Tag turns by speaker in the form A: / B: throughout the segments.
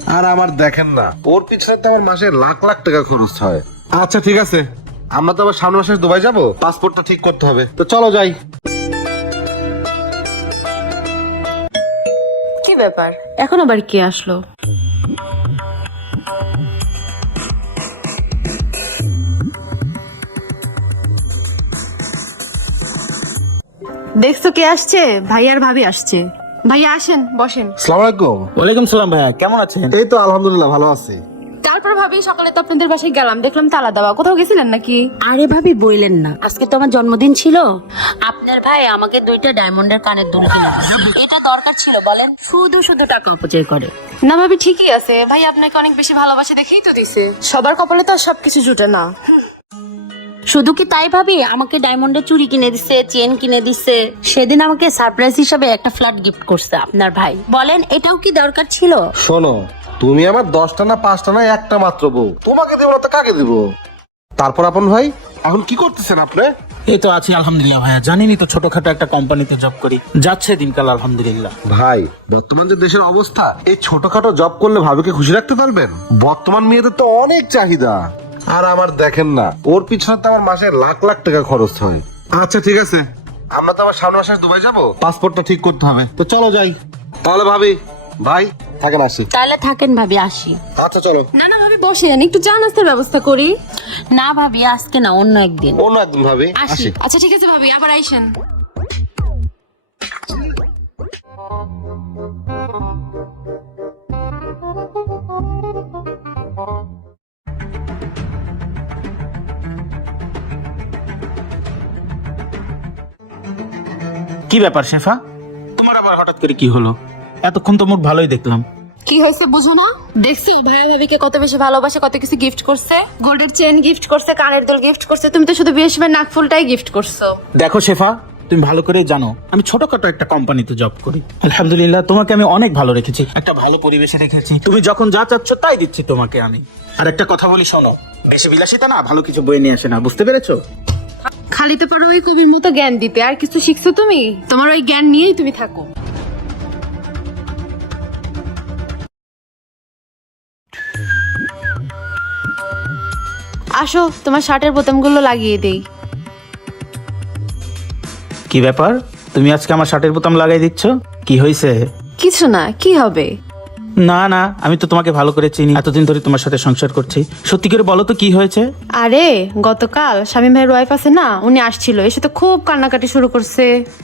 A: আর আমার দেখেন না, ওর পিছনে তো আমার মাসে লাখ লাখ টাকা খরচ হয়। আচ্ছা ঠিক আছে, আমরা তো আবার সামনের মাসে দুবাই যাব, পাসপোর্টটা ঠিক করতে হবে, তো চলো যাই।
B: কি ব্যাপার, এখন আবার কে আসলো? দেখছো কে আসছে? ভাই আর ভাবি আসছে। ভাইয়া আসেন, বসেন।
A: আসসালামু আলাইকুম।
C: ওয়ালাইকুম সালাম ভাইয়া, কেমন আছেন?
A: এই তো আলহামদুলিল্লাহ ভালো আছি।
B: তারপর ভাবি সকালে তো আপনাদের বাসায় গেলাম, দেখলাম তালা দেওয়া। কোথাও গেছিলেন নাকি?
D: আরে ভাবি বইলেন না, আজকে তো আমার জন্মদিন ছিল। আপনার ভাই আমাকে 2টা ডায়মন্ডের কানের দুল কিনে দিয়েছে। এটা দরকার ছিল বলেন? শুধু শুধু টাকা অপচয় করে।
B: না ভাবি ঠিকই আছে, ভাই আপনাকে অনেক বেশি ভালোবাসে দেখেই তো দিছে। সবার কপালে তো আর সবকিছু জুটে না।
D: শুধু কি তাই ভাবি, আমাকে ডায়মন্ডের চুড়ি কিনে দিছে, চেন কিনে দিছে। সেদিন আমাকে সারপ্রাইজ হিসাবে একটা ফ্ল্যাট গিফট করছে আপনার ভাই। বলেন এটাও কি দরকার ছিল?
A: শোনো, তুমি আমার 10টা না 5টা না একটা মাত্র বউ, তোমাকে দেবো না তো কাকে দিব? তারপর আপন ভাই, এখন কি করতেছেন আপনি?
C: এই তো আছি আলহামদুলিল্লাহ ভাইয়া, জানেনই তো ছোটখাটো একটা কোম্পানিতে জব করি, যাচ্ছে দিনকাল আলহামদুলিল্লাহ।
A: ভাই বর্তমান যে দেশের অবস্থা, এই ছোটখাটো জব করলে ভাবিকে খুশি রাখতে পারবেন? বর্তমান মেয়েদের তো অনেক চাহিদা। আর আমার দেখেন না, ওর পিছনে তো আমার মাসে লাখ লাখ টাকা খরচ হয়। আচ্ছা ঠিক আছে, আমরা তো আবার সামনের মাসে দুবাই যাব, পাসপোর্টটা ঠিক করতে হবে, তো চলো যাই। তাহলে ভাবি, ভাই থাকেন, আসি।
D: তাহলে থাকেন ভাবি, আসি।
A: আচ্ছা চলো।
B: না না ভাবি বসেন, একটু চা নাস্তার ব্যবস্থা করি।
D: না ভাবি আজকে না, অন্য একদিন
A: অন্য একদিন ভাবি,
D: আসি।
A: আসি।
B: আচ্ছা ঠিক আছে ভাবি, আবার আইসেন।
C: কি ব্যাপার শেফা, তোমার আবার হঠাৎ করে কি হলো? এতক্ষণ তো মোট ভালোই দেখলাম।
B: কি হয়েছে বুঝো না? দেখছো ভাইয়া ভাবিকে কত বেশি ভালোবাসে, কত কিছু গিফট করছে। গোল্ডের চেন গিফট করছে, কানের দুল গিফট করছে। তুমি তো শুধু বিয়ের সময় নাকফুলটাই গিফট করছো।
C: দেখো শেফা, তুমি ভালো করে জানো আমি ছোটখাটো একটা কোম্পানিতে জব করি। আলহামদুলিল্লাহ তোমাকে আমি অনেক ভালো রেখেছি, একটা ভালো পরিবেশে রেখেছি। তুমি যখন যা চাচ্ছ তাই দিচ্ছি তোমাকে আমি। আর একটা কথা বলি শোনো, বেশি বিলাসিতা না ভালো কিছু বয়ে নিয়ে আসে না, বুঝতে পেরেছো?
B: খালিতে পারো ওই কবির মতো জ্ঞান দিতে, আর কিছু শিখছো তুমি? তোমার ওই জ্ঞান নিয়েই তুমি থাকো। আসো তোমার শার্টের বোতামগুলো লাগিয়ে দেই।
C: কি ব্যাপার, তুমি আজকে আমার শার্টের বোতাম লাগাই দিচ্ছ? কি হয়েছে?
B: কিছু না, কি হবে?
C: না না, আমি তো তোমাকে ভালো করে চিনি, এতদিন ধরে তোমার সাথে সংসার করছি। সত্যি করে বলো তো কি হয়েছে?
B: আরে গতকাল শামীম ভাইয়ের ওয়াইফ আছে না, উনি আসছিল, এসে তো খুব কান্নাকাটি শুরু করছে।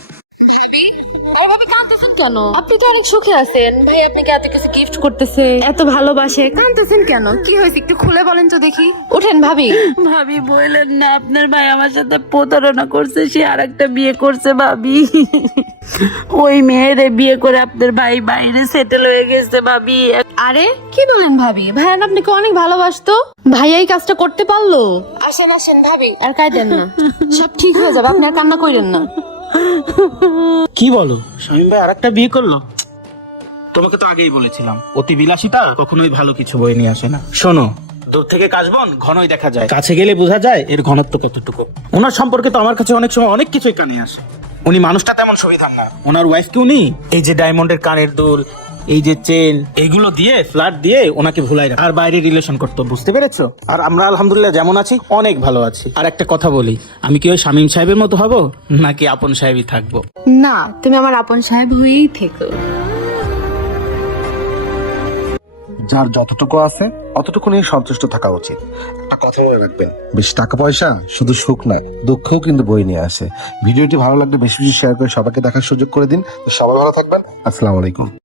B: কেন? আপনি তো অনেক সুখে আছেন, ভাই আপনাকে এত কিছু গিফট করতেছে, এত ভালোবাসে, কাঁদতেছেন কেন? কি হয়েছে একটু খুলে বলেন তো দেখি। ওঠেন ভাবি।
D: ভাবি বললেন না, আপনার ভাই আমার সাথে প্রতারণা করছে, সে আরেকটা বিয়ে করছে ভাবি। ওই মেয়েরে বিয়ে করে আপনার ভাই বাইরে সেটেল হয়ে গেছে ভাবি।
B: আরে কি বলেন ভাবি, ভাইয়ান আপনাকে অনেক ভালোবাসতো, ভাইয়া এই কাজটা করতে পারলো? আসেন আসেন ভাবি, আর কাঁদেন না, সব ঠিক হয়ে যাবে, আপনি আর কান্না করেন না।
C: কি বলো, শামীম ভাই আরেকটা বিয়ে করলো? তোমাকে তো আগেই বলেছিলাম, অতি বিলাসিতা কখনোই ভালো কিছু বয়ে নিয়ে আসে না। শোনো, দূর থেকে কাশবন ঘনই দেখা যায়, কাছে গেলে বোঝা যায় এর ঘনত্ব কতটুকু। ওনার সম্পর্কে তো আমার কাছে অনেক সময় অনেক কিছুই কানে আসে। উনি মানুষটা তেমন সুবিধার না, ওনার ওয়াইফকে উনি এই যে ডায়মন্ডের কানের দুল, এই যে চেন, এগুলো দিয়ে ফ্ল্যাট দিয়ে ওনাকে ভুলাই রাখে, আর বাইরে রিলেশন করতো, বুঝতে পেরেছো? আর আমরা আলহামদুলিল্লাহ যেমন আছি অনেক ভালো আছি। আর একটা কথা বলি, আমি কি ওই শামীম সাহেবের মতো হব নাকি আপন সাহেবই থাকবো?
B: না, তুমি আমার আপন সাহেব হয়েই থেকো।
A: যার যতটুকু আছে অতটুকু নিয়ে সন্তুষ্ট থাকা উচিত। একটা কথা মনে রাখবেন, বেশি টাকা পয়সা শুধু সুখ নয়, দুঃখও কিন্তু বই নিয়ে আসে। ভিডিওটি ভালো লাগলে বেশি বেশি শেয়ার করে সবাইকে দেখার সুযোগ করে দিন। সবাই ভালো থাকবেন, আসসালামু আলাইকুম।